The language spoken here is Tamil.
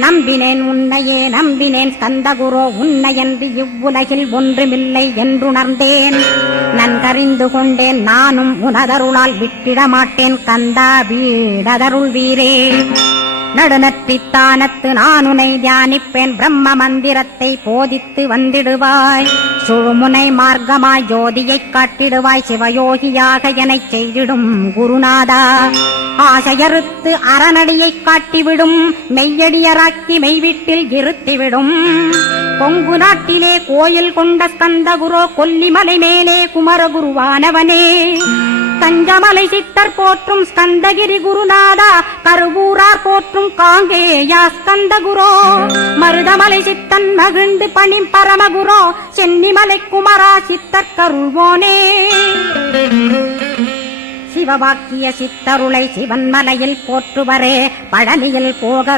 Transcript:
நம்பினேன் உன்னையே நம்பினேன் ஸ்கந்தகுரோ உன்னையன்றி இவ்வுலகில் ஒன்றுமில்லை என்றுணர்ந்தேன். நன்கறிந்து கொண்டேன் நானும் உனதருளால் விட்டிட மாட்டேன் கந்தா வீடதருள் வீரே. நடுநற்றித்தானத்து நான் உனை தியானிப்பேன் பிரம்ம மந்திரத்தை போதித்து வந்திடுவாய். சுழுமுனை மார்க்கமாய் ஜோதியைக் காட்டிடுவாய் சிவயோகியாக எனச் செய்திடும் குருநாதா. ஆசையறுத்து அறநடியைக் காட்டிவிடும் மெய்யடியராக்கி மெய்வீட்டில் இருத்திவிடும். கொங்கு நாட்டிலே கோயில் கொண்ட ஸ்கந்தகுரோ கொல்லிமலை மேலே குமரகுருவானவனே. கஞ்சமலை சித்தர் போற்றும் ஸ்கந்தகிரி குருநாதா கருவூரார் போற்றும் காங்கேயா ஸ்கந்தகுரோ. மருதமலை சித்தன் மகிழ்ந்து பணிம் பரமகுரோ சென்னிமலை குமரா சித்தர் கருள்வோனே. சிவவாக்கிய சித்தருளை சிவன்மலையில் போற்றுவரே பழனியில் போகர்